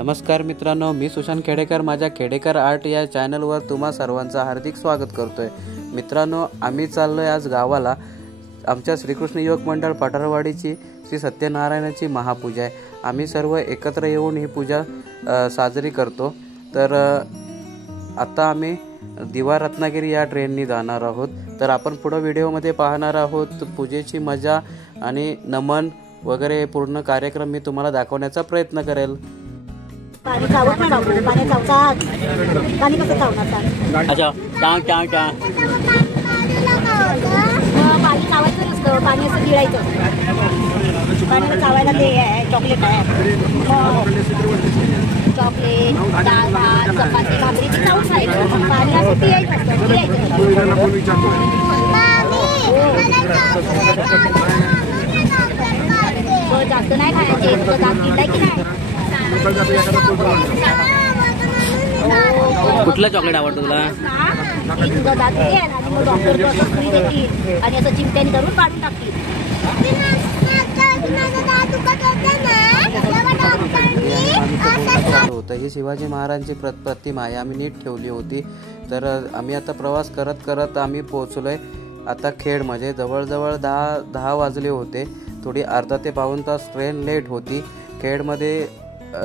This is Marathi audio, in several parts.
नमस्कार मित्रांनो, मी सुशांत खेडेकर माझ्या खेडेकर आर्ट या चॅनलवर तुम्हा सर्वांचं हार्दिक स्वागत करतोय। मित्रांनो, आम्ही चाललोय आज गावाला। आमच्या श्रीकृष्ण युवक मंडळ पठारवाडीची श्री सत्यनारायणाची महापूजा आहे। आम्ही सर्व एकत्र येऊन ही पूजा साजरी करतो। तर आता आम्ही दिवा रत्नागिरी या ट्रेननी जाणार आहोत। तर आपण पुढे व्हिडिओमध्ये पाहणार आहोत पूजेची मजा आणि नमन वगैरे पूर्ण कार्यक्रम मी तुम्हाला दाखवण्याचा प्रयत्न करेल। पाणी चावत नाही बाबू, पाणी चावतात। पाणी कसं चावणार? अच्छा, टांग टांग टांग पाणी चावायचं नसतं, पाणी असं गिळायचं। पाणी चावायला ते आहे, चॉकलेट आहे। चॉकलेट, डाळ भात, चपाती भाकरीची चावून खायचं। पाणी असं पियायचं असतं, जास्त नाही खायचे। तुझं दात किडलाय की नाही? कुठलं चॉकलेट आवडतं तुला? तुझा दात किडेल आणि मग डॉक्टर सुई देतील आणि असं चिमट्याने धरून काढून टाकतील। ही शिवाजी महाराजांची प्रतिमा आहे, आम्ही नीट ठेवली होती। तर आम्ही आता प्रवास करत करत आम्ही पोहोचलोय आता खेडमध्ये। जवळजवळ 10 वाजले होते। थोडी अर्धा ते पाऊण तास ट्रेन लेट होती। खेडमध्ये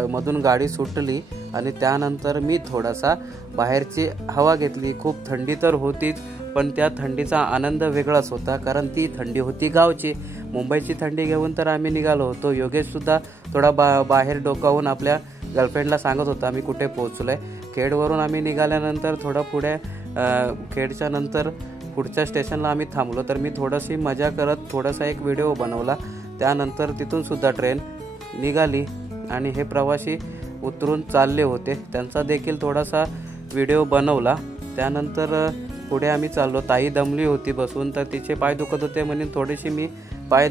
मधून गाडी सुटली आणि त्यानंतर मी थोडासा बाहेरची हवा घेतली। खूप थंडी तर होतीच, पण त्या थंडीचा आनंद वेगळाच होता, कारण ती थंडी होती गावची। मुंबईची थंडी घेऊन तर आम्ही निघालो होतो। योगेश सुद्धा थोडा बाहेर डोकावून आपल्या गर्लफ्रेंडला सांगत होता मी कुठे पोहोचलोय। खेडवरून आम्ही निघाल्यानंतर थोडं पुढे खेडच्या नंतर पुढच्या स्टेशनला आम्ही थांबलो। तर मी थोडीशी मजा करत थोडासा एक व्हिडिओ बनवला। त्यानंतर तिथून सुद्धा ट्रेन निघाली आणि हे प्रवासी उतरून चालले होते, त्यांचा देखील थोडासा व्हिडिओ बनवला। त्यानंतर पुढे आम्ही चाललो। ताई दमली होती बसून, तर तिचे पाय दुखत होते म्हणून थोडीशी मी पाय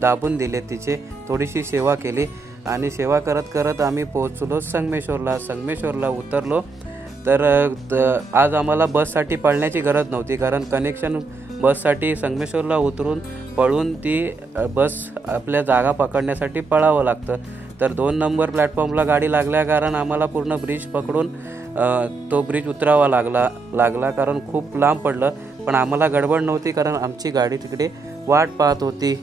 दाबून दिले, तिचे थोडीशी सेवा केली आणि सेवा करत करत आम्ही पोहोचलो संगमेश्वरला उतरलो। तर आज आम्हाला बससाठी पळण्याची गरज नव्हती, कारण कनेक्शन बससाठी संगमेश्वरला उतरून पळून ती बस आपल्या जागा पकडण्यासाठी पळावं लागतं। तर 2 नंबर प्लॅटफॉर्मला गाडी लागल्या कारण आम्हाला पूर्ण ब्रिज पकडून तो ब्रिज उतरावा लागला कारण खूप लांब पडलं। पण आम्हाला गडबड नव्हती, कारण आमची गाडी तिकडे वाट पाहत होती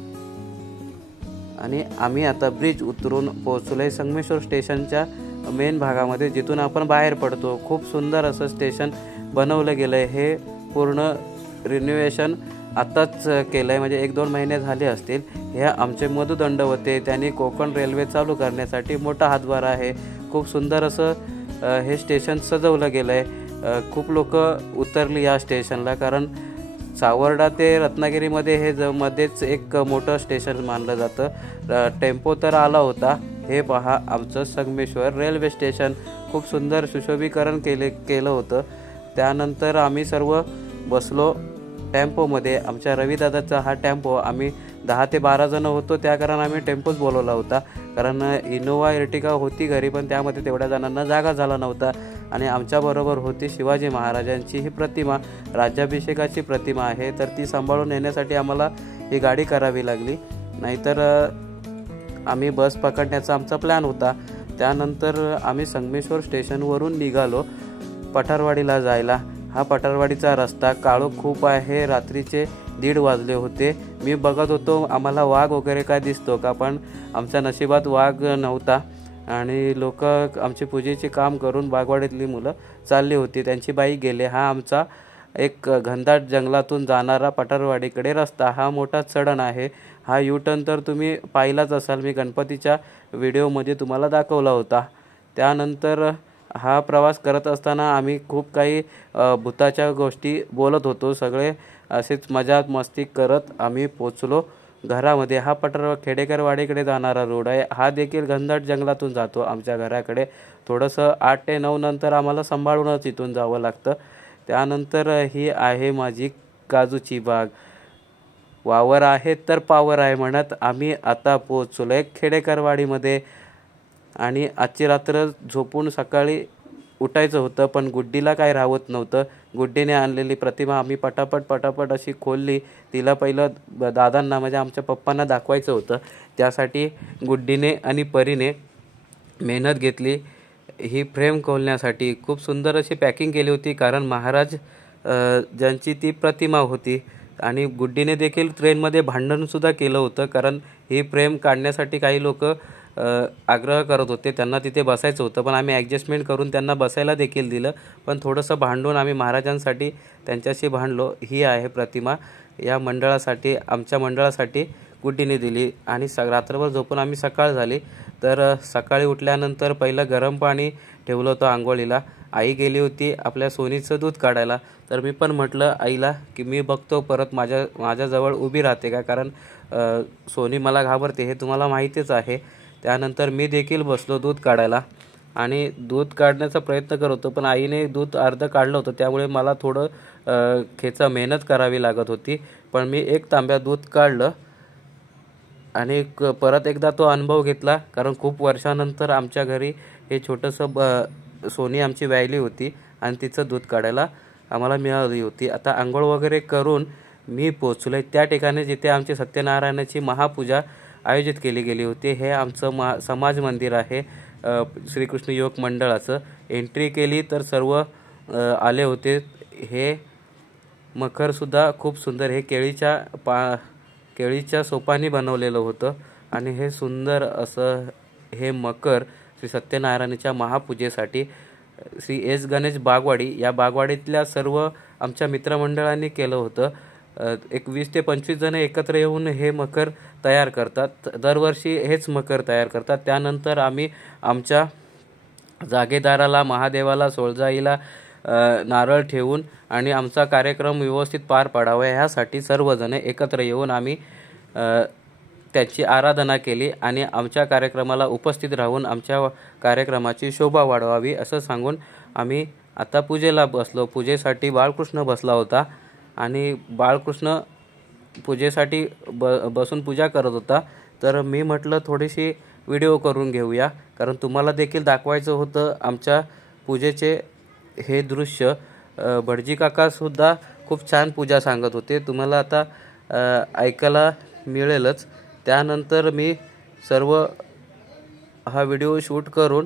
आणि आम्ही आता ब्रिज उतरून पोहोचलोय संगमेश्वर स्टेशनच्या मेन भागामध्ये, जिथून आपण बाहेर पडतो। खूप सुंदर असं स्टेशन बनवलं गेलंय। हे पूर्ण रिन्युएशन आताच केलंय, म्हणजे 1-2 महिने झाले असतील। हे आमचे मधु दंडवते, त्यांनी कोकण रेल्वे चालू करण्यासाठी मोठा हातभार आहे। खूप सुंदर असं हे स्टेशन सजवलं गेलंय। खूप लोक उतरली या स्टेशनला, कारण सावर्डा ते रत्नागिरीमध्ये हे मध्येच एक मोठं स्टेशन मानलं जातं। टेम्पो तर आला होता। हे पहा आमचं संगमेश्वर रेल्वे स्टेशन, खूप सुंदर सुशोभीकरण केलं होतं। त्यानंतर आम्ही सर्व बसलो टेम्पोमध्ये। आमच्या रविदादाचा हा टेम्पो, आम्ही 10 ते 12 जण होतो, त्या कारण आम्ही टेम्पोच बोलवला होता, कारण इनोवा एर्टिगा होती घरी, पण त्यामध्ये तेवढ्या जणांना जागा झाला नव्हता। आणि आमच्याबरोबर होती शिवाजी महाराजांची ही प्रतिमा, राज्याभिषेकाची प्रतिमा आहे, तर ती सांभाळून नेण्यासाठी आम्हाला ही गाडी करावी लागली, नाहीतर आम्ही बस पकडण्याचा आमचा प्लॅन होता। त्यानंतर आम्ही संगमेश्वर स्टेशनवरून निघालो पठारवाडीला जायला। हा पठारवाडीचा रस्ता काळोख खूप आहे। रात्रीचे 1:30 वाजले होते। मी बघत होतो आम्हाला वाघ वगैरे काय दिसतो का, पण आमच्या नशिबात वाघ नव्हता आणि लोक आमची पूजेचे काम करून बागवाडीतली मुलं चालली होती, त्यांची बाई गेले। हा आमचा एक घनदाट जंगलातून जाणारा पठारवाडीकडे रस्ता, हा मोठा चढण आहे। हा U-टर्न तर तुम्ही पाहिलाच असाल, मी गणपतीच्या व्हिडिओमध्ये तुम्हाला दाखवला होता। त्यानंतर हा प्रवास करत असताना आम्ही खूप काही भूताच्या गोष्टी बोलत होतो। सगळे असेच मजाक मस्ती करत आम्ही पोचलो घरामध्ये। हा खेडेकरवाडीकडे जाणारा रोड आहे। हा देखील घनदाट जंगलातून जातो आमच्या घराकडे। थोडंसं 8 ते 9 नंतर आम्हाला सांभाळूनच इथून जावं लागतं। त्यानंतर ही आहे माझी काजूची बाग। वावर आहे तर पावर आहे म्हणत आम्ही आता पोहोचलोय खेडेकरवाडीमध्ये। आणि आजची रात्र झोपून सकाळी उठायचं होतं, पण गुड्डीला काय राहत नव्हतं। गुड्डीने आणलेली प्रतिमा आम्ही पटापट अशी खोलली। तिला पहिलं दादांना म्हणजे आमच्या पप्पांना दाखवायचं होतं, त्यासाठी गुड्डीने आणि परीने मेहनत घेतली ही फ्रेम खोलण्यासाठी. खूप सुंदर अशी पॅकिंग केली होती, कारण महाराज ज्यांची ती प्रतिमा होती. आणि गुड्डीने देखील ट्रेनमध्ये भांडणसुद्धा केलं होतं, कारण ही फ्रेम काढण्यासाठी काही लोक आग्रह करत होते, त्यांना तिथे बसायचं होतं. पण आम्ही ॲडजस्टमेंट करून त्यांना बसायला देखील दिलं. पण थोडंसं भांडून आम्ही महाराजांसाठी त्यांच्याशी भांडलो. ही आहे प्रतिमा, या मंडळासाठी, आमच्या मंडळासाठी गुड्डीने दिली. आणि रात्रभर झोपून आम्ही सकाळ झाली. तर सकाळी उठल्यानंतर पहिलं गरम पाणी ठेवलं होतं आंघोळीला. आई गेली होती आपल्या सोनीचं दूध काढायला. तर मी पण म्हटलं आईला की मी बघतो परत माझ्याजवळ उभी राहते का, कारण सोनी मला घाबरते, हे तुम्हाला माहितीच आहे. त्यानंतर मी देखील बसलो दूध काढायला आणि दूध काढण्याचा प्रयत्न करत होतो. पण आईने दूध अर्धं काढलं होतं, त्यामुळे मला थोडं मेहनत करावी लागत होती. पण मी 1 तांब्या दूध काढलं आणि परत एकदा तो अनुभव घेतला, कारण खूप वर्षानंतर आमच्या घरी हे छोटंसं सोनी आमची व्यायली होती आणि तिचं दूध काढायला आम्हाला मिळाली होती. आता आंघोळ वगैरे करून मी पोचलो त्या ठिकाणी जिथे आमची सत्यनारायणाची महापूजा आयोजित केली गेली होती. हे आमचं समाज मंदिर आहे श्रीकृष्ण युवक मंडळाचं. एंट्री केली तर सर्व आले होते. हे मखरसुद्धा खूप सुंदर, हे केळीच्या सोपानी बनवलेलं होतं. आणि हे सुंदर असं हे मकर श्री सत्यनारायणाच्या महापूजेसाठी श्री एस गणेश बागवाडी या बागवाडीतल्या सर्व आमच्या मित्रमंडळांनी केलं होतं. 20 ते 25 जण एकत्र येऊन हे मकर तयार करतात. दरवर्षी हेच मकर तयार करतात. त्यानंतर आम्ही आमच्या जागेदाराला, महादेवाला, सोळजाईला नारळ ठेवून आणि आमचा कार्यक्रम व्यवस्थित पार पाडावा ह्यासाठी सर्वजण एकत्र येऊन आम्ही त्याची आराधना केली आणि आमच्या कार्यक्रमाला उपस्थित राहून आमच्या कार्यक्रमाची शोभा वाढवावी असं सांगून आम्ही आता पूजेला बसलो. पूजेसाठी बाळकृष्ण बसला होता आणि बाळकृष्ण पूजेसाठी बसून पूजा करत होता. तर मी म्हटलं थोडीशी व्हिडिओ करून घेऊया, कारण तुम्हाला देखील दाखवायचं होतं आमच्या पूजेचे हे दृश्य. भटजी काकासुद्धा खूप छान पूजा सांगत होते, तुम्हाला आता ऐकायला मिळेलच. त्यानंतर मी हा व्हिडिओ शूट करून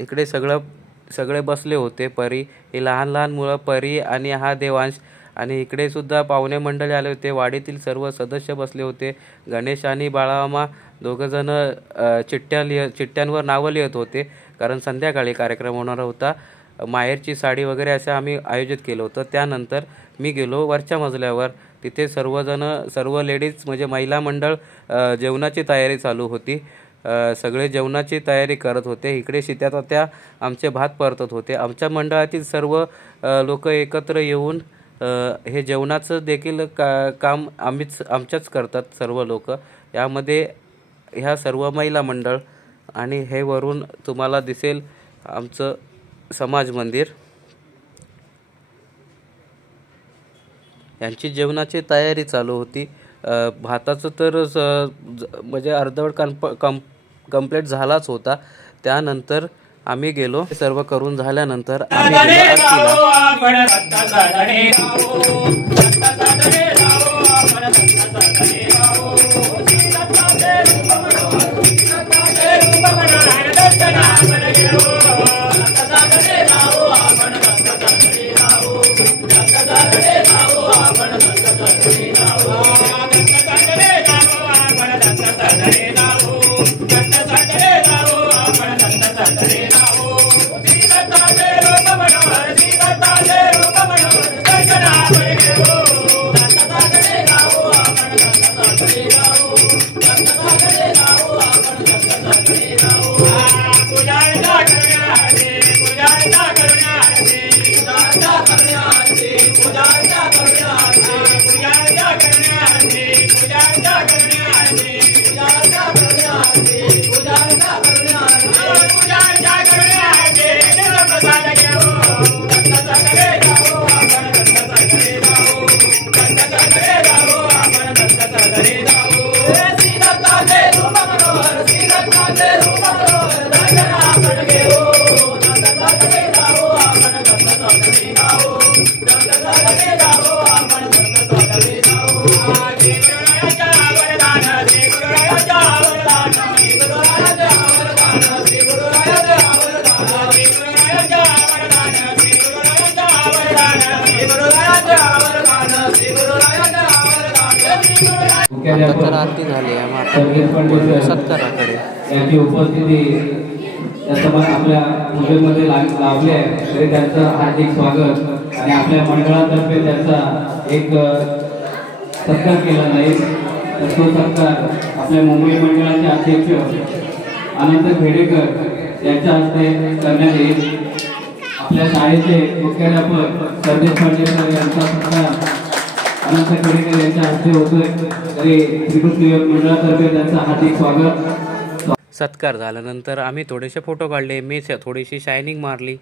इकडे सगळे बसले होते. परी, हे लहान लहान मुलं, परी आणि हा देवांश, आणि इकडे सुद्धा पाहुणे मंडळी आले होते. वाडीतील सर्व सदस्य बसले होते. गणेश आणि बाळामामा दोघंजण चिठ्ठ्यांवर नावं लिहित होते, कारण संध्याकाळी कार्यक्रम होणार होता. माहेरची साडी वगैरे असं आम्ही आयोजित केलं होतं. त्यानंतर मी गेलो वरच्या मजल्यावर. तिथे सर्व लेडीज म्हणजे महिला मंडळ जेवणाची तयारी चालू होती. सगळे जेवणाची तयारी करत होते. इकडे शित्यातात्या आमचे भात परतत होते. आमच्या मंडळातील सर्व लोक एकत्र येऊन हे जेवणाचं देखील काम आमच्याच करतात सर्व लोक. यामध्ये ह्या सर्व महिला मंडळ आणि हे वरून तुम्हाला दिसेल आमचं समाज मंदिर. यांची जेवणाची तयारी चालू होती. भाताचं तर म्हणजे अर्धवट कंप्लीट झालाच होता. त्यानंतर आम्ही गेलो. सर्व करून झाल्यानंतर आम्ही गेलो आता तर आरती झाली आहे, मग आता सत्काराकडे यांची उपस्थिती आपल्या पूजेमध्ये लाभली आहे, तरी त्यांचं हार्दिक स्वागत आणि आपल्या मंडळातर्फे त्यांचा एक सत्कार केला जाईल। तर तो सत्कार आपल्या मुंबई मंडळाचे अध्यक्ष अनंत खेडेकर यांच्या हस्ते करण्यात येईल। आपल्या शाळेचे मुख्याध्यापक सरदेश पाटील यांचा सत्कार अनंत खेडेकर यांच्या हस्ते होतोय, तरी श्रीकृष्ण मंडळातर्फे त्यांचा हार्दिक स्वागत। सत्कार झाल्यानंतर आम्ही थोडेसे फोटो काढले, मी थोडीशी शायनिंग मारली,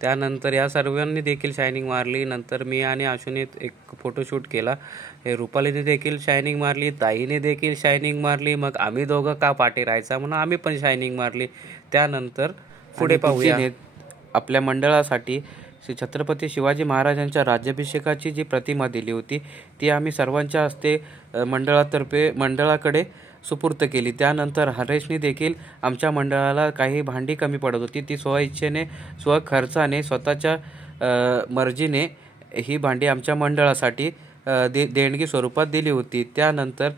त्यानंतर या सर्वांनी देखील शायनिंग मारली। नंतर मी आणि आशूने एक फोटोशूट केला, हे रुपालीने देखील शायनिंग मारली, ताईने देखील शायनिंग मारली। मग आम्ही दोघं का पाठी राहायचा म्हणून आम्ही पण शायनिंग मारली। त्यानंतर पुढे पाहूया, आपल्या मंडळासाठी श्री छत्रपती शिवाजी महाराजांच्या राज्याभिषेकाची जी प्रतिमा दिली होती ती आम्ही सर्वांच्या हस्ते मंडळाकडे सुपूर्त केली। त्यानंतर हरेशने देखील आमच्या मंडळाला काही भांडी कमी पडत होती, ती स्वइच्छेने स्वखर्चाने स्वतःच्या मर्जीने ही भांडी आमच्या मंडळासाठी देणगी स्वरूपात दिली होती। त्यानंतर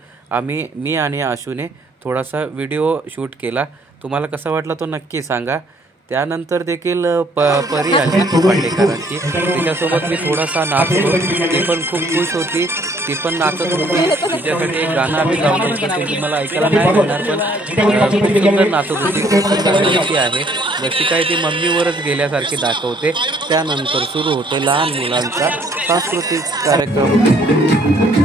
मी आणि आशूने थोडासा व्हिडिओ शूट केला, तुम्हाला कसा वाटला तो नक्की सांगा। त्यानंतर देखील परी आली पांडेकरांची, तिच्यासोबत मी थोडासा नाचलो, ती पण खूप खुश होती, ती पण नाचत होती। तिच्यासाठी एक गाणं आम्ही लावलं होतं, ते तुम्हाला ऐकायला नाही मिळणार, पण खूप सुंदर नाचत होती, खूप सुंदर आहे, जशी काय ती मम्मीवरच गेल्यासारखी दाखवते। त्यानंतर सुरू होते लहान मुलांचा सांस्कृतिक कार्यक्रम।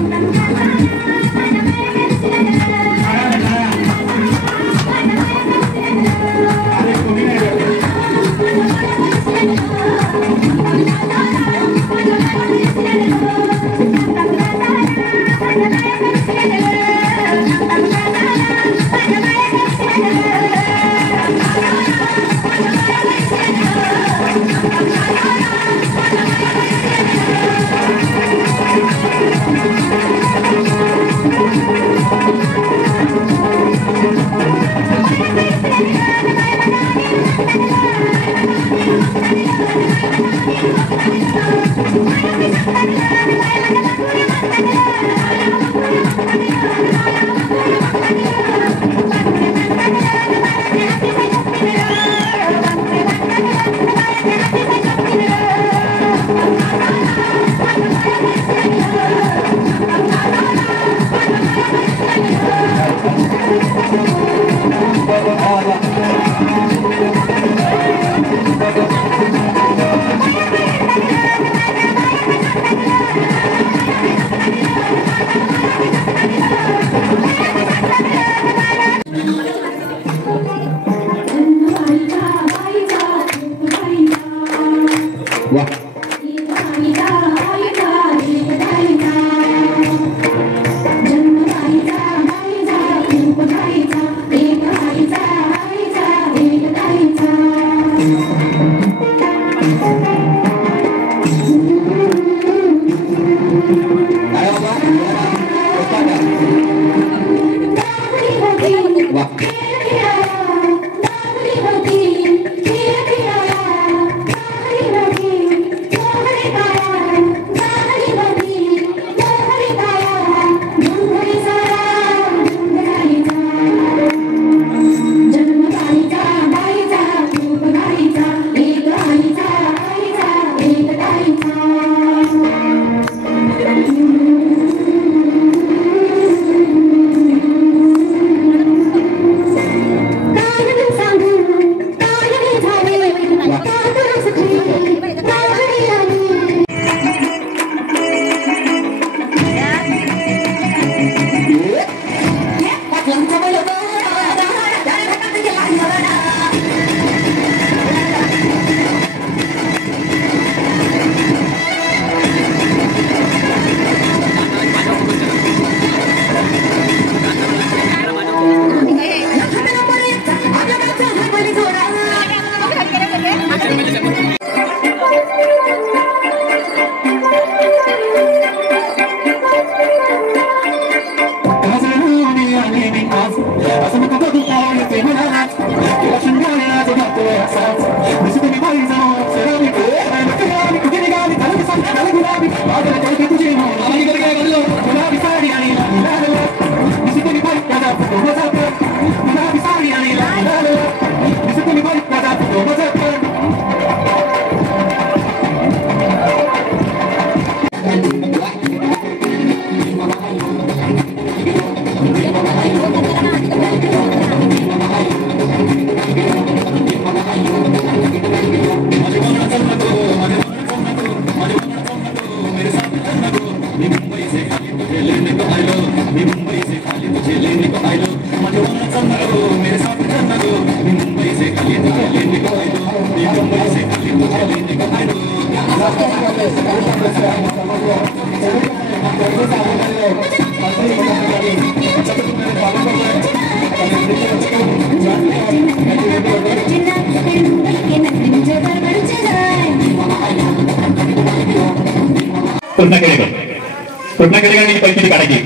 कृष्णा केळेकर परिस्थिती काढायची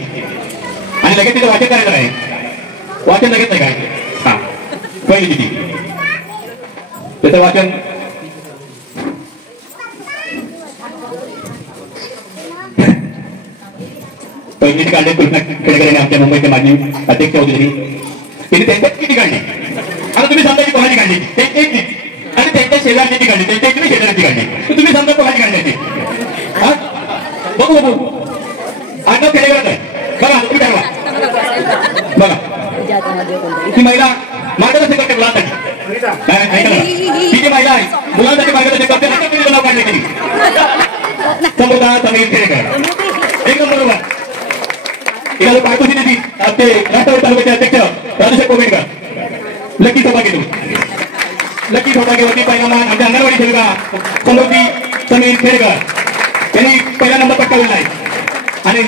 आणि लगेच तिथे वाचन करायचं नाही. वाचन लगेच नाही काय. हा पहिली किती त्याचं वाचन पहिली काढले कृष्णा केळेकर आमच्या मुंबईचे माजी अध्यक्ष होते त्यांनी त्यांच्याच किती काढली. आता तुम्ही समजा की कोणाची काढली त्यांची आणि त्यांच्या शेजारची काढली त्यांच्या शेजारची काढली तुम्ही समजा कोणाची काढण्याची. बघू बघू आठव केळेकर आहे बघा तुम्ही ठरवा. बघा ती महिला मार्गदर्शन करते मुलांसाठी. ती जी महिला आहे मुलांसाठी मार्गदर्शन करते ना तुम्ही नाव काढले केली समृद्धा समीर केळेकर एकदम बरोबर. एखादं पायपोशी देती ते राष्ट्रवादी तालुक्याचे अध्यक्ष राजेश कोमेडकर लकी सौभाग्य लकी सौभाग्यवती पहिला मान आमच्या अंगणवाडी सेविका समृद्धी समीर केळेकर यांनी पहिला नंबर पटकावलेला आहे. आणि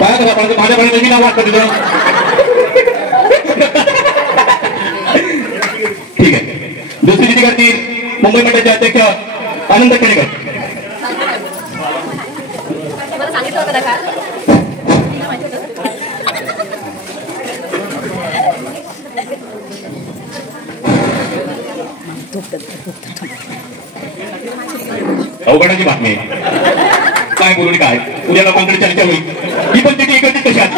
माझ्याकडे नवीन नाव वाटतं तुझं. ठीक आहे. दुसरी जिथे करतील मुंबई मंडळाचे अध्यक्ष आनंद केळेकर. अवघडाची बातमी काय बोलून काय उद्या लोकांकडे चर्चा होईल. ही पण चिठी इकडची कशात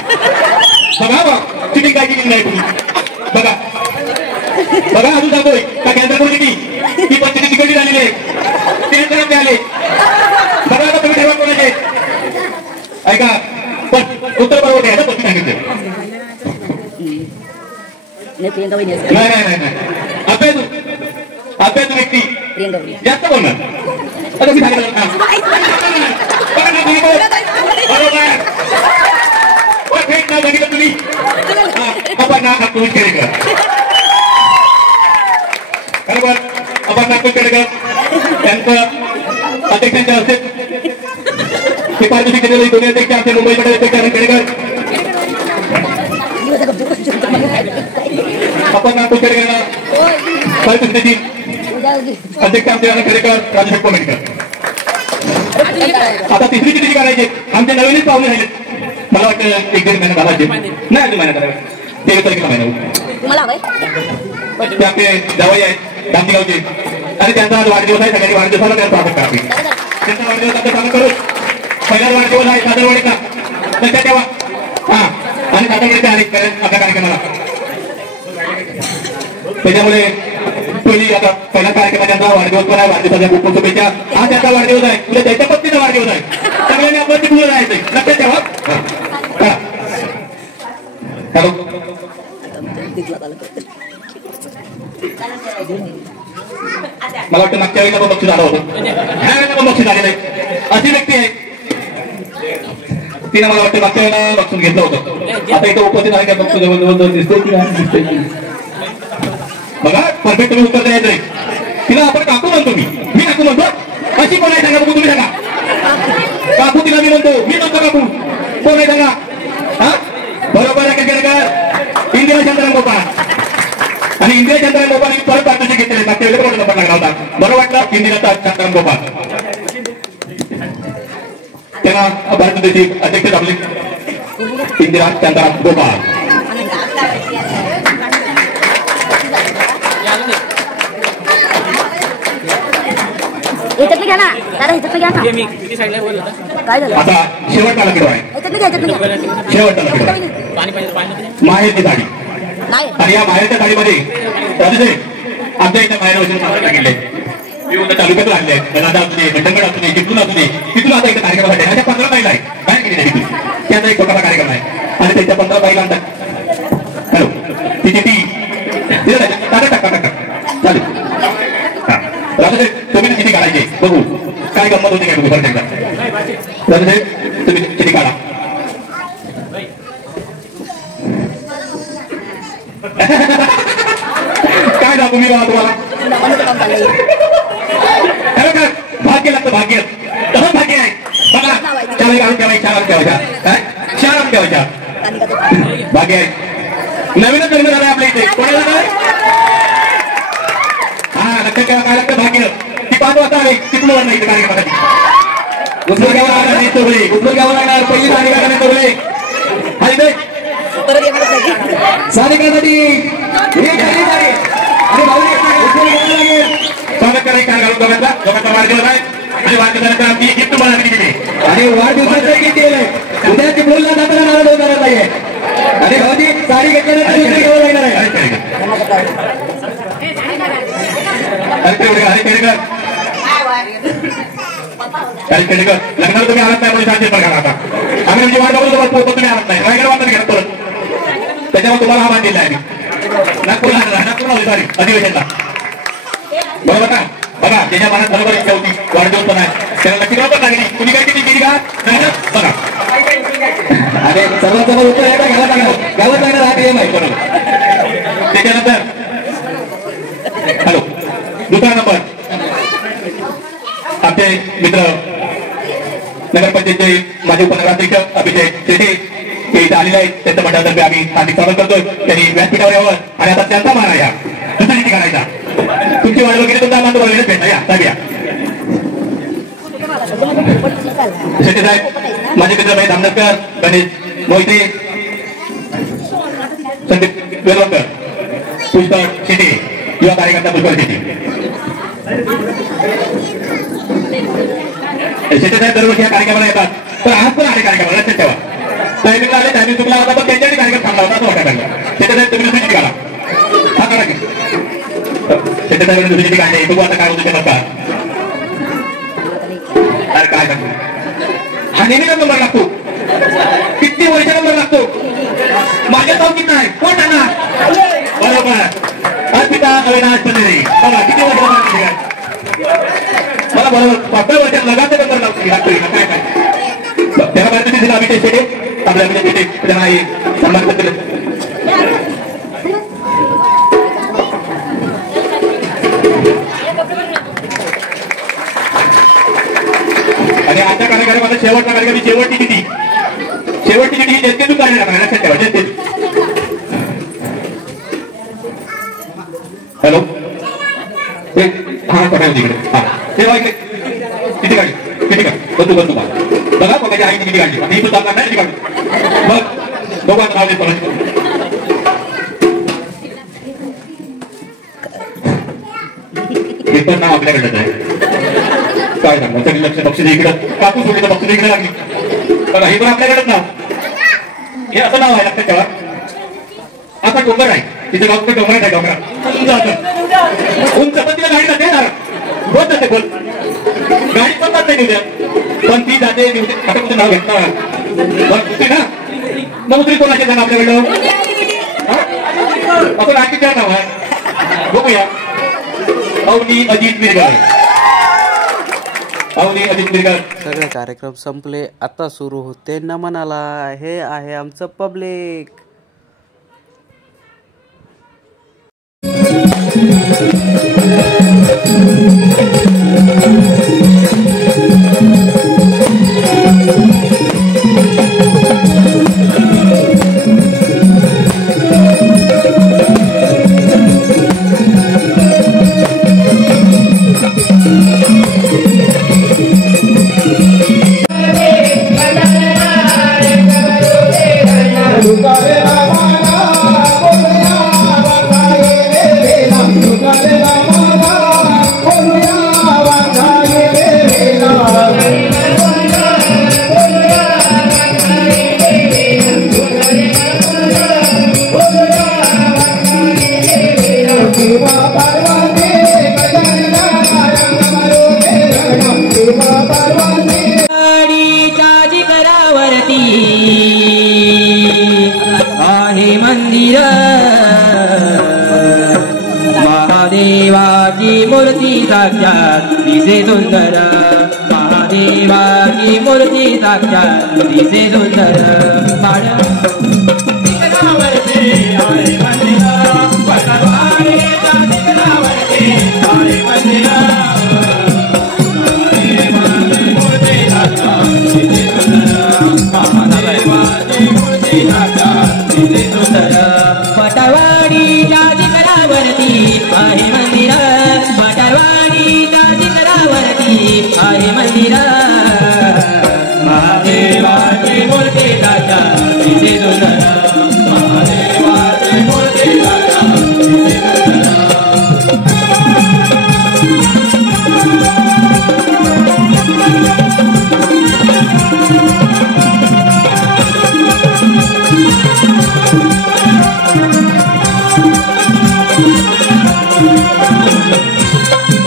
बघा बघ चिठी काय केली नाही तुम्ही बघा बघा अजून सांगतोय का केंद्राकडून चिठी ही पण चिठी तिकडची झालेली आहे केंद्रात आले बघा आता तुम्ही ठरवा कोणाचे ऐका पण उत्तर बरोबर आहे ना पण सांगितलं नाही नाही नाही अभ्यास व्यक्ती जास्त बोलणार. आता मी सांगितलं नाव सांगितलं तुम्ही अमरनाथ नागपूर केळेकर बरोबर. अमरनाथ नागपूर केळेकर त्यांचं अध्यक्षांच्या हस्ते पारितोषिक केलेलं दोन्ही अध्यक्ष आमचे मुंबईमध्ये अध्यक्ष आनंद केळेकर अमरनाथ नागपूर केळेकरांना पारितोषिकाची अध्यक्ष आमचे आनंद केळेकर राजेश कोमेडकर. आता तिसरी चिठी करायची आमचे नवीनच पाहुणे राहिले. मला वाटतं 1-1.5 महिना झाला नाही अजून महिना करायला 23 तारखेला महिना ते आपले जावई आहेत गांधीगावचे आणि त्यांचा आज वाढदिवस आहे. सगळ्यांनी वाढदिवसाला त्यांना स्वागत करा. त्यांचा वाढदिवस आपण स्वागत करू. पहिलाच वाढदिवस आहे सादरवाडीचा लक्षात ठेवा. हा आणि सादरवाडीचे आणि आपल्या कार्यक्रमाला त्याच्यामुळे पहिली आता पहिला कार्यक्रम त्यांचा वाढदिवस पण आहे. वाढदिवसाच्या खूप शुभेच्छा. हा त्यांचा वाढदिवस आहे उद्या त्यांच्या पत्नीचा वाढदिवस आहे. सगळ्यांनी आपलं तिथून राहायचंय लक्षात ठेवा. हॅलो मला वाटतं मागच्या वेळेला पण बक्षीस आलं होतं ह्या वेळेला पण बक्षीस आलेलं आहे. अशी व्यक्ती आहे तिने मला वाटतं मागच्या वेळेला बक्षीस घेतलं होतं. आता इथं उपस्थित आहे का बक्षीस जवळ दिसते बघा परफेक्ट तुम्ही उत्तर द्यायचंय. तिला आपण काकू म्हणतो मी काकू म्हणतो अशी कोण आहे सांगा बघू तुम्ही सांगा. काकू तिला मी म्हणतो काकू कोण आहे सांगा. हा बरोबर आहे केळेकर इंदिरा चंद्रन गोपाळ आणि इंदिरा चंद्रन गोपाळ परत पारितोषिक घेतलेले मागच्या वेळेला नंबर लागला होता. बरं वाटलं इंदिरा चंद्रन गोपाळ त्यांना भारताचे अध्यक्ष आपले इंदिरा चंद्रन गोपाळ. घ्या ना दादा घ्या ना काय झालं आता शेवटचा लकीडो आहे. शेवटचा लकीडो माहेरची साडी आणि या माहेरच्या साडीमध्ये आमच्या इथे माहेर वगैरे सांगितले विविध तालुक्यातून आणले राजा असू दे मंडणगड असू दे तिथून असू दे तिथून आता इथे कार्यक्रमासाठी अशा 15 महिला आहे बाहेर गेलेल्या तिथून त्याचा एक मोठा कार्यक्रम आहे आणि त्यांच्या 15 महिला आणतात. हॅलो ती चिठी टाका चालेल. राजासाहेब तुम्ही चिठी काढायची बघू काय गंमत होती काय तुम्ही परत एकदा. राजासाहेब तुम्ही चिठी काढा. काय दाखवू मी बाबा तुम्हाला? नमनचं काम चाललंय. खरोखर भाग्य लागतं, भाग्य तसंच भाग्य आहे बघा. त्यावेळी घालून ठेवायच्या, शाराम ठेवायच्या भाग्य आहे. नवीनच लग्न झालंय आपल्या इथे. कोणाला झालंय? हा लक्षात ठेवा, काय लागतं? भाग्य. ती 5 वाजता आली तिकडून वर नाही कार्यक्रमासाठी. उस्मान घ्यावं लागणार नाही तोरले, उस्मान घ्यावं लागणार पहिली सानिका नाही तोरले. हा इथे परत येणारच नाही. सानिकासाठी स्वागत करायचं काय घालून दोघांचा वाढदिवस आहे आणि वाढदिवसानंतर आमची गिफ्ट तुम्हाला दिली आणि वाढदिवसाचं गिफ्ट दिलंय. उद्या चिपळूणला जाताना नारळ जाणार नाहीये आणि भाऊजी साडी घेतल्यानंतर घ्यावं लागणार आहे. लग्नाला तुम्ही आलात नाही म्हणजे 700 पगार आता आम्ही म्हणजे वाट बघून तुम्ही आलात नाही रायगड वाटत घ्या परत. त्याच्यामुळे तुम्हाला हा मान दिला आहे नागपूरला सॉरी अधिवेशनला बरोबर ना. बघा त्याच्या मनात बरोबर इच्छा होती वाढदिवस पण आहे त्याला नक्की पण लागली. कुणी काय किती केली का बघा. अरे सर्वात उत्तर आहे का गावात लागणार हा नियम आहे बरोबर. त्याच्यानंतर हॅलो दुसरा नंबर आमचे मित्र नगरपंचायतचे माजी उपनगराध्यक्ष अभिषेक शेटे हे इथे आलेले आहेत. त्यांच्या मंडळातर्फे आम्ही हार्दिक स्वागत करतोय. त्यांनी व्यासपीठावर यावं आणि आता त्यांचा मान आहे दुसरी ठिकाणायचा. तुमची वाढ वगैरे तुमचा मान तुम्हाला भेटला या साहेब या शेटे साहेब माझे मित्र भाई धामनकर गणेश मोहिते संदीप वेलवकर पुष्कर शेटे युवा कार्यकर्ता पुष्कर शेटे. शेटे साहेब दरवर्षी या कार्यक्रमाला येतात तर आज पण आले कार्यक्रमाला लक्षात ठेवा. टायमिंगला आले टायमिंग चुकला होता पण त्यांच्याही कार्यक्रम थांबला होता असं वाटायला लागला. शेटे साहेब तुम्ही दुसरी काढा हा करा की शेटे साहेब दुसरी काढले बघू आता काय होतं ते बघा. अरे काय सांगू हा नेहमीचा नंबर लागतो. किती वर्ष नंबर लागतो माझ्या चौकीत नाही कोण ना बरोबर अर्पिता अविनाश पंढरी बघा किती वर्ष मला बरोबर 15 वर्षात लगातार नंबर लागतो काय काय त्याला बाहेर दिला अभिषेक शेटे आपल्या अभिषेक शेटे त्यांना सन्मान करतील. आणि आजच्या कार्यक्रमाचा शेवटचा कार्यक्रम शेवटची चिठी ही जनतेतून काढण्यात आहे लक्षात ठेवा जनतेतून. हॅलो हा करा तिकडे हा तेव्हा इकडे किती काढली किती काढ बंधू बघा बघायची आई किती काढली आणि तू चालणार नाही काढू बघ दोघांचं नाव देत हे पण नाव आपल्याकडे आहे. काय सांगणार सगळी लक्ष बक्षीस इकडं कापूस सोडली तर बक्षीस इकडे लागली बघा हे पण आपल्याकडेच नाव हे असं नाव आहे लक्षात ठेवा. आता डोंगर आहे तिथे गाव डोंगर आहे डोंगरात उंच पण तिला गाडी जाते ना बोल जाते बोल गाडी पण जात नाही उद्या पण ती जाते आता कुठे नाव घेतणार ना मग दुसरी कोणाचे सांगा आपल्याकडं असं राजकीय नाव आहे बघूया. अवनी अजित मिरगर सगळे कार्यक्रम संपले. आता सुरू होते नमनाला. हे आहे आमचं पब्लिक. महादेवाची मूर्ती साक्षात दिसे सुंदर महादेवाची मूर्ती साक्षात दिसे सुंदर पठारवाडीच्या शिखरावरती आहे मंदिर पठारवाडीच्या शिखरावरती आहे मंदिर महादेवाची मूर्ती ताजा तिथे सुंदर महादेवाची मूर्ती ताजा तिथे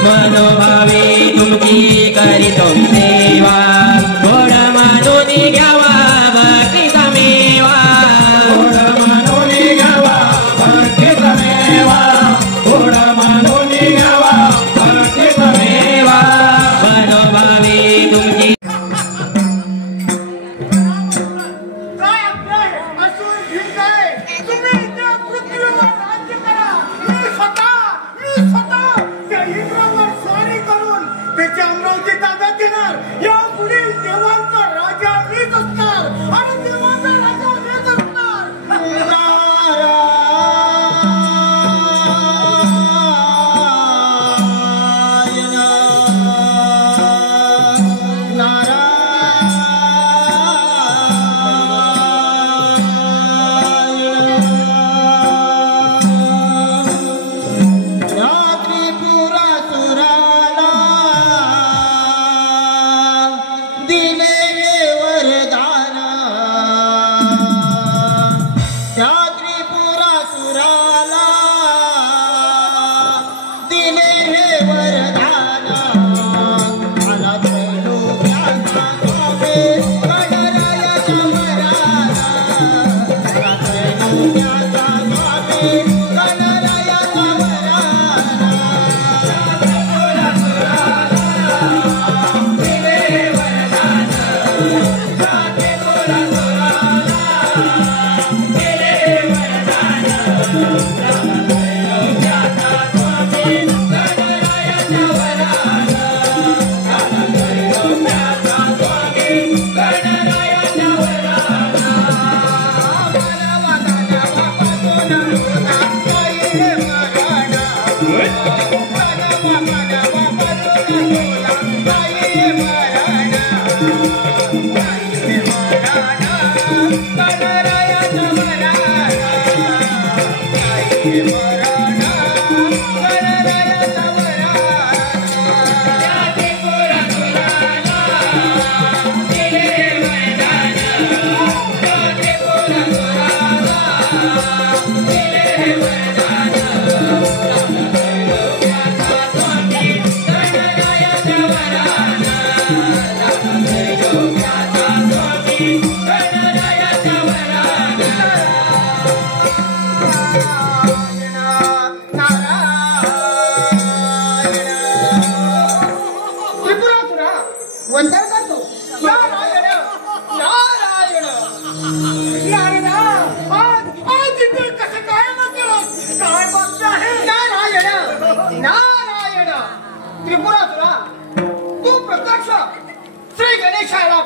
मनोभावे तुमची करीतो सेवा गोड मानून घ्यावा भक्तीचा मेवा गोड मानून घ्यावा भक्तीचा मेवा गोड मानून घ्यावा भक्तीचा मेवा मनोभावे तुमची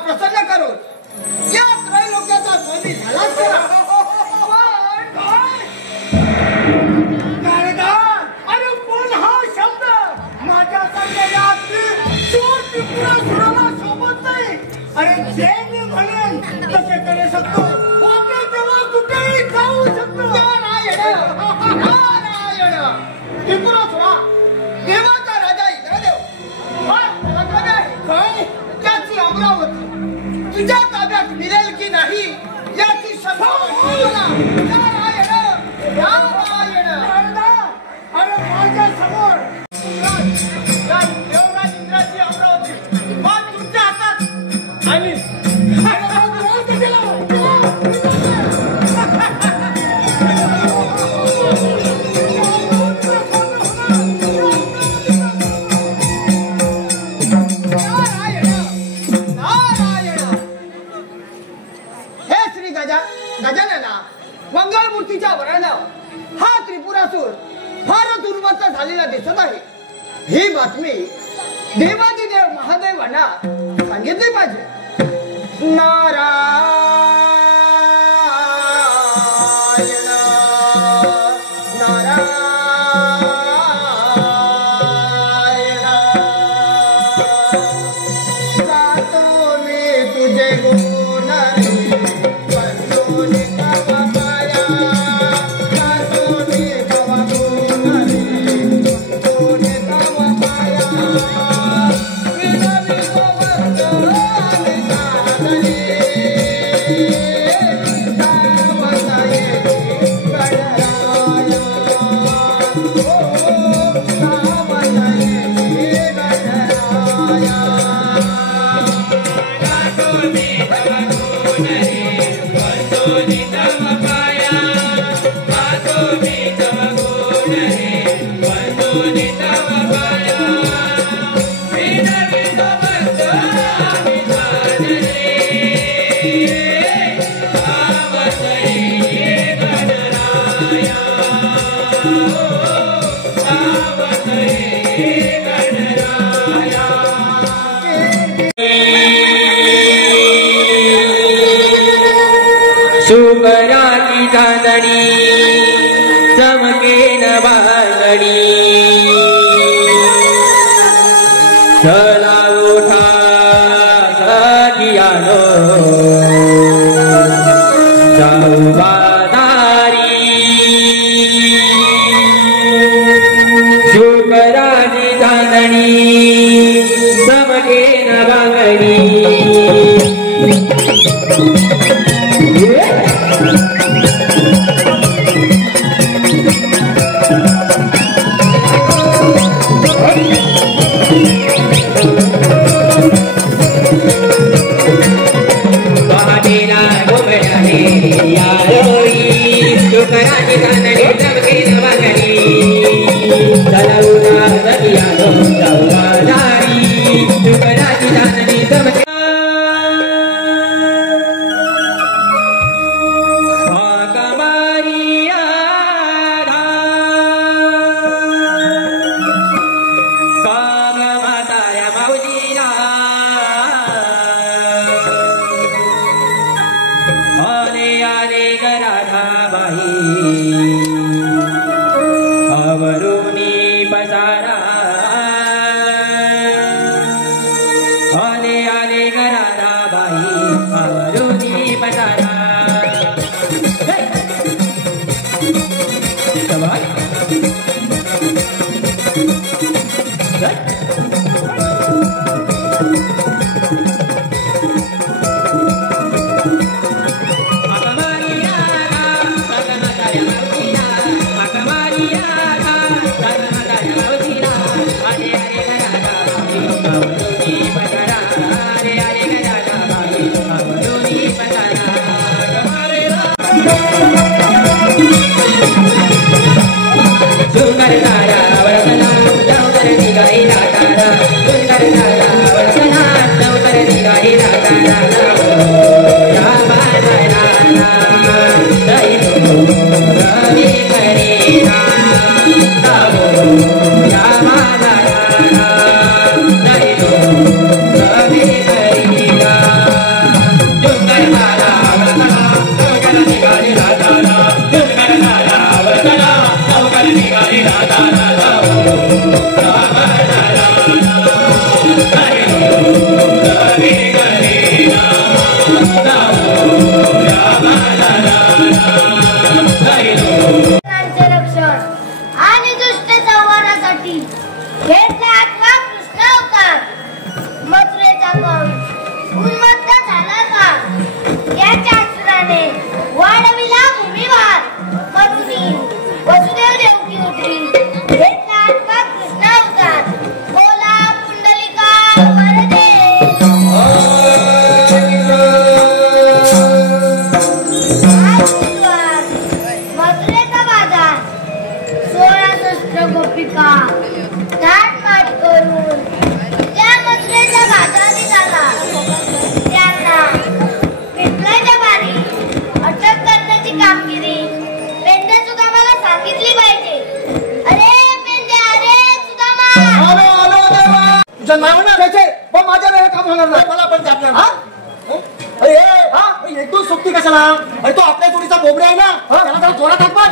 प्रसन्न करून या त्रैलोक्याचा स्वामी झालाच करा. अरे कोण हा शब्द माझ्यासारख्या सोबत नाही. अरे जे मी म्हणेन तसे करे शकतो. होते तेव्हा कुठेही जाऊ शकतो. नारायण नारायण त्रिपुरासुरा देवाचा राजा इंद्रदेव त्याची अमरावती तुझ्या ताब्यात मिळेल की नाही याची शंका नारायण नारायण. अरे माझ्या समोर देवराज इंद्राची अमरावती पण तुमच्या हातात आणि गजानना मंगळमूर्तीच्या वरणावर हा त्रिपुरासूर फार दुर्मत झालेला दिसत आहे. ही बातमी देवादिदेव महादेवांना सांगितली पाहिजे. नारायण शुकराची चांदणी चमकेन बांगडी चला उठा सखियानो जाऊ बाजारी शुकराची चांदणी चमकेन बांगडी पहाटेला डोंगराने यारोई शुकराची चांदणी चमकेन बांगडी चला उठा सखियानो जाऊ बाजारी शुकराची चांदणी चमकेन अवरुणी पसारा आले आले गराधा बाई अवरुणी पसारा आणि दुष्ट संहारासाठी घेतला आत्मा कृष्ण अवतार मथुरेचा कंस उन्मत्त झाला का याच्या असुराने वाढविला भूमिभार म्हणून वसुदेव देवकी उठली घेतला आत्मा कृष्ण अवतार बोला पुंडलिका वरदे मथुरेचा बाजार 16 शस्त्र गोपिका ताटमाट करून त्या मथुरेच्या बाजारी झाला त्यांना पिंपळाच्या बारी अटक करण्याची कामगिरी पेंड्या सुदामाला सांगितली पाहिजे. अरे पेंड्या, अरे सुदामा, आलो आलो देवा. तुझं नाव ना त्याचे पण माझ्या वेळेला काम होणार नाही. मला पण जाणार हा. अरे हा एक दोन सुट्टी कशाला? अरे तो आपल्या जोडीचा बोबडा आहे ना, त्याला जरा जोरात हाक मार.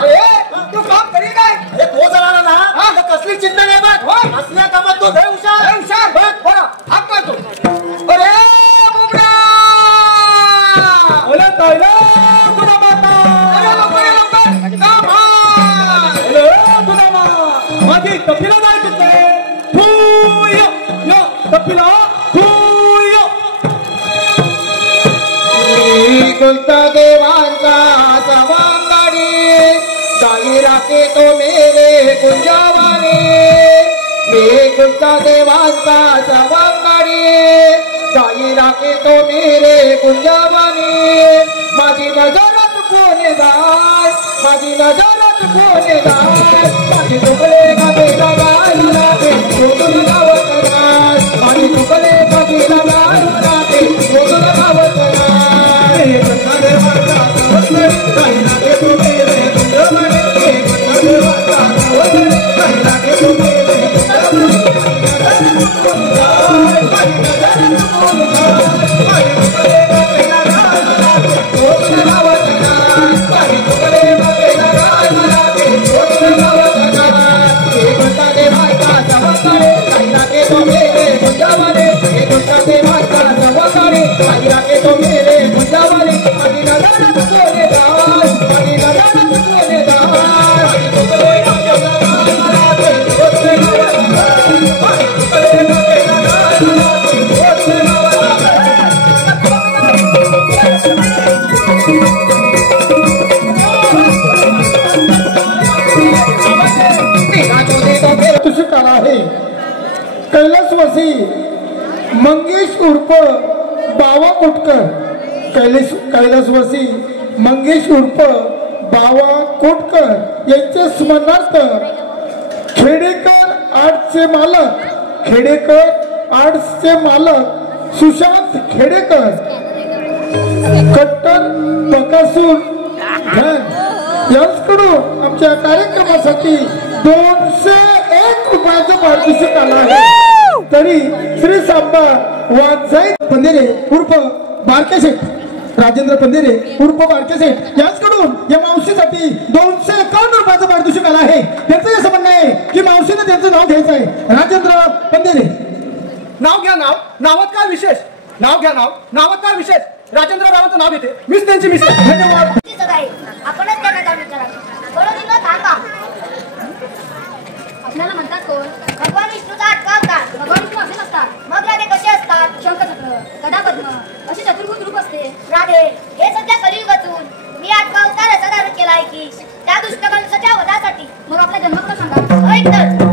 तू काम करी काय? अरे तो जरा ना तर कसली चिंता नाही बघ. असल्या कामात तो लय हुशार बघ. बरं हाक मारतो. अरे बोबडा, अरे ताईला तुला मारतो. अरे लवकर काम हा. अरे तुला माझी तपीला नाही तुझे फूय यो तपीला फूय. कुलता देवांचा सवांगाडी साई राखे तो मेरे कुंजावानी. मी कुलता देवांचा सवांगाडी साई राखे तो मेरे कुंजावानी. माझी नजरत कोण जाय, माझी नजरत कोण जाय. माझी तुकडे गावे गायला राखे सोडून गावत नाय. माझी तुकडे गावे गायला राखे सोडून गावत नाय. देवाचा कैलासवासी मंगेश उर्फ बावा कोटकर, कैलासवासी मंगेश उर्फ बावा कोटकर यांच्या स्मरणार्थ खेडेकर आर्ट्सचे मालक सुशांत खेडेकर कट्टर बकासूर यांच्याकडून आमच्या कार्यक्रमासाठी 201 रुपयाचं पारितोषिक आलं आहे. तरी श्री सांबा वाघजाई पंधेरे उर्फ बारके शेठ, राजेंद्र पंधेरे उर्फ बारके शेठ यांच्याकडून या मावशीसाठी 251 रुपयाचं पारितोषिक आलं आहे. त्यांचं असं म्हणणं आहे की मावशीने त्यांचं नाव घ्यायचं आहे. राजेंद्र पंधेरे, नाव घ्या. नावात काय विशेष? नाव घ्या. नावात काय विशेष? राजेंद्र रावांचं नाव घेते मीच त्यांची मिसेस. धन्यवाद. आपणच त्यांना जाऊन विचारावे. बरोबर ना काका? आपल्याला म्हणतात कोण? भगवान विष्णूचा आठवा अवतार. भगवान विष्णू असे नसतात. मग राधे कसे असतात? शंखचक्र, गदापद्म असे चतुर्भुज रूप असते. राधे हे सध्या कलियुग असून मी आठवा अवतार असा धारण केला आहे की त्या दुष्ट कंसाच्या वधासाठी. मग आपला जन्म तर सांगा. ऐक तर.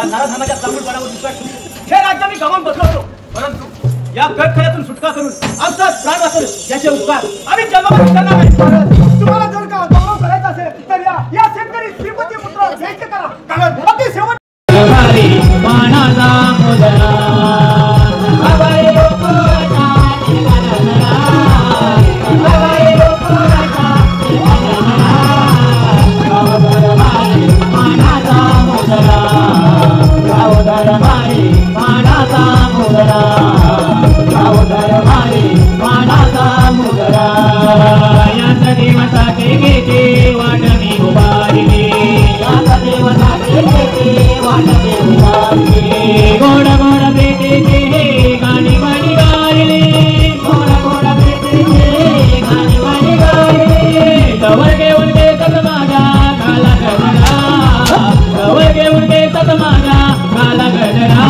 या नराधमाच्या चांगुलपणावर विश्वास ठेवून हे राज्य मी गमावून बसलो होतो, परंतु या गटखड्यातून सुटका करून आमचा प्राण वाचवले याचे उपकार आम्ही जन्मभर विसरणार नाही. तुम्हाला जर का गौरव करायचा असेल तर या शेतकरी श्रीपती पुत्र जयंती करा, कारण अगदी शेवट गोड़ा गोड़ा बेटे के गानी गानी गायले, गोड़ा गोड़ा बेटे के गानी गानी गायले, गवर के उनके सतमागा काला गजरा, गवर के उनके सतमागा काला गजरा,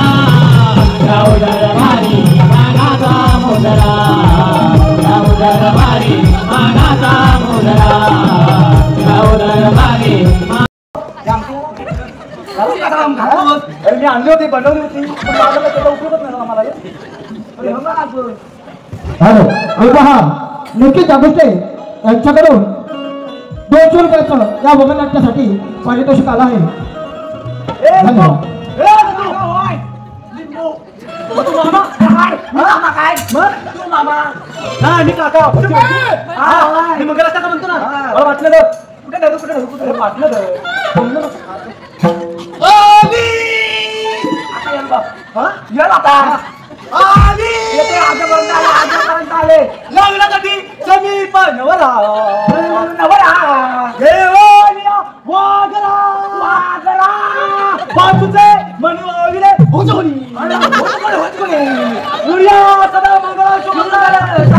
राउदर भारी मानाचा मुदरा, राउदर भारी मानाचा मुदरा, राउदर भारी मी आणली होती, बनवली होती, पण माझा त्याचा उपयोगच नाही आम्हाला. हॅलो पहा, नक्कीच त्या गोष्टी यांच्याकडून 200 रुपयाचं या वगनाट्यासाठी पारितोषिक आलं आहे. धन्यवाद. मी काका मंगलाचा का म्हणतो ना, मला वाटलं तर कुठे वाटलं लग्नासाठी समीप नवरा बाजूचे मनोविले सदा मंगळा